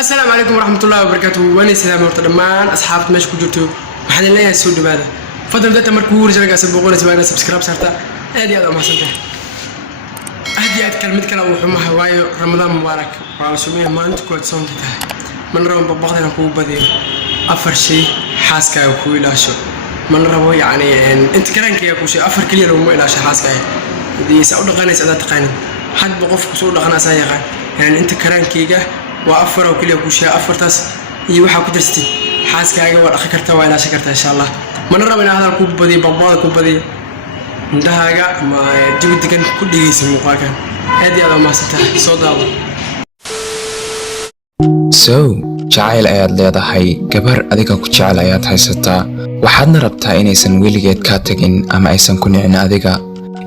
السلام عليكم ورحمة الله وبركاته. وأنا سلام ورتدمان أصحاب ماشي كجرتو وحنا لا يسود بهذا فضل ده تمركو رجال قاسم بقول سبعنا سبسكرايب صارتا هذه هذا ما صرته هذه أتكلم كلام وحما هواي رمضان مبارك وعشومية ما أنت كوت صوم من رأوا ببعضنا كوب بدي أفر شيء حاسك وكوي لا شو من رأوا يعني أنت كلامك يا كوشي أفر كلير ومو إلا شيء حاسك دي سعود غني سعادة تقين حد بقف سعود غني سايقة يعني أنت كلامك يجا وأفر وكل يوكوشي أفر تاس يوحى كدرستي حاسك أيوة وأخكرتها وإلا شكرتها إن شاء الله من رأى من هذا الكوب بدي ببعض كوب بدي انتهى جا ما جود كان كل يسمى مقاكن هذه هذا ما سنتهى صودا jacayl ayaad leedahay gabar adiga ku jecel ayaad haysataa waxaadna rabtaa inaysan weligeed ka tagin ama aysan ku nicin adiga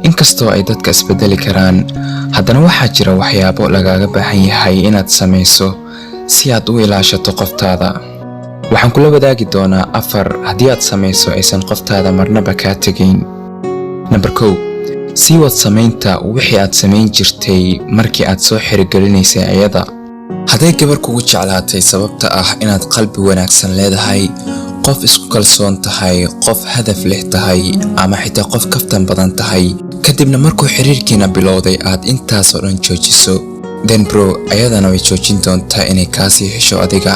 inkastoo ay dadka isbedeli karaan haddana waxaa jira waxyaabo lagaaga baahan yahay inaad samayso si aad u ilaashato qoftaada waxaan kula wadaagi doonaa 4 haddii aad samayso aysan qoftaada marnaba ka tagin number 1 sii wad samaynta wixii aad samayn jirtay markii aad soo xirigelinaysay ayada hadday gabar kugu jeclaatay sababta ah inaad qalbi wanaagsan leedahay qof isku kalsoon tahay qof hadaf leh tahay ama xitaa qof kaftan badan tahay kadibna markuu xiriirkiina bilowday aad intaas oo dhan joojiso then bro ayadana way joojin doontaa inay kaasii hesho adiga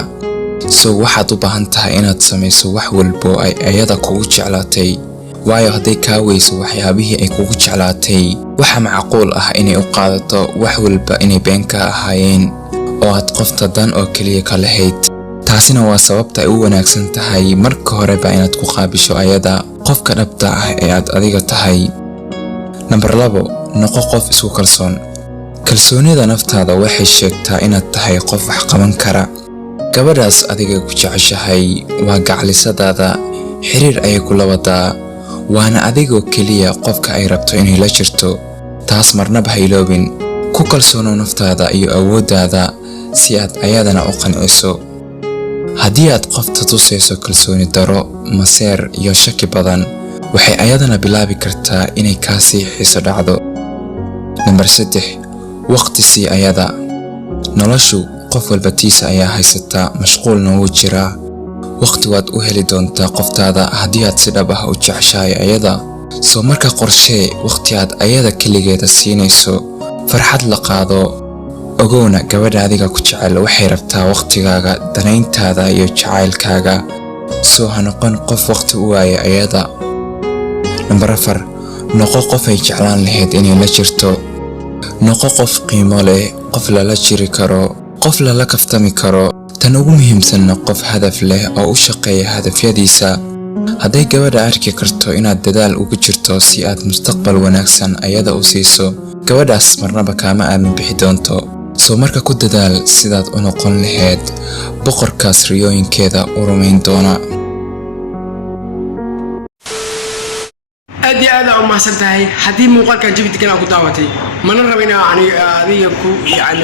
waxaad u baahan tahay inaad samayso wax walbo ay ayada kugu jeclaatay waayo hadday kaa weyso waxyaabihii ay kugu jeclaatay waxa macquul ah inay u qaadato wax walba inay been ka ahaayeen oo aad qofta dan oo kaliya ka lahayd taasina waa sababta ay u wanaagsan tahay marka horeba inaad ku qaabisho ayada qofka dhabta ah ee aad adiga tahay number 2 noqo qof isku kalsoon kalsoonida naftaada waxay sheegtaa inaad tahay qof wax qaban kara gabadhaas adiga ku jeceshahay waa gaclisadaada xiriir ay kula wadaa waana adigoo kaliya qofka ay rabto inay la jirto taas marnaba ha iloobin ku kalsoonow naftaada iyo awooddaada si aad ayadana u qanciso haddii aad qofta tusayso kalsooni daro maseer iyo shaki badan waxay ayadana bilaabi kartaa inay kaa sii xiiso dhacdo number 3 waqti sii ayada noloshu qof walba tiisa ayaa haysataa mashquulna wuu jiraa waqti waad u heli doontaa qoftaada haddii aad si dhab ah u jeceshahay ayada marka qorshee waqti aad ayada keligeeda siinayso farxad la qaado ogowna gabadha adiga ku jecel waxay rabtaa waqtigaaga danayntaada iyo jacaylkaaga ha noqon qof waqti u waaya ayada number 4 noqo qof ay jeclaan lahayd inay la jirto noqo qof qiimo leh qof lala jiri karo qof lala kaftami karo tan ugu muhiimsan qof hadaf leh oo u shaqeeya hadafyadiisa hadday gabadha arki karto inaad dadaal ugu jirto si aad mustaqbal wanaagsan ayada u siiso gabadhaas marnaba kaama aamin bixi doonto marka ku dadaal sidaad u noqon lahayd boqorkaas riyooyinkeeda u rumayn doona أدي هذا أو ما سنتهي حدي موقع كان جبت كنا أقول دعوتي ما نرى بينا يعني هذه يعني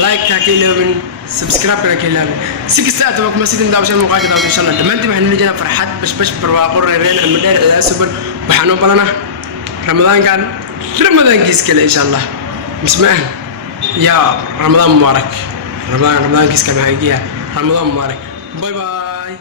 لايك تاكيله من سبسكرايب تاكيله من سكستات وقت ما سيدنا دعوة الموقع كده إن شاء الله دمنتي ما هنجينا فرحات بش برواقر رين المدير الأسبوع وحنو بلنا رمضان كان رمضان كيس كله إن شاء الله مسمعه يا رمضان مبارك رمضان كيس كمان هيجيها رمضان مبارك باي باي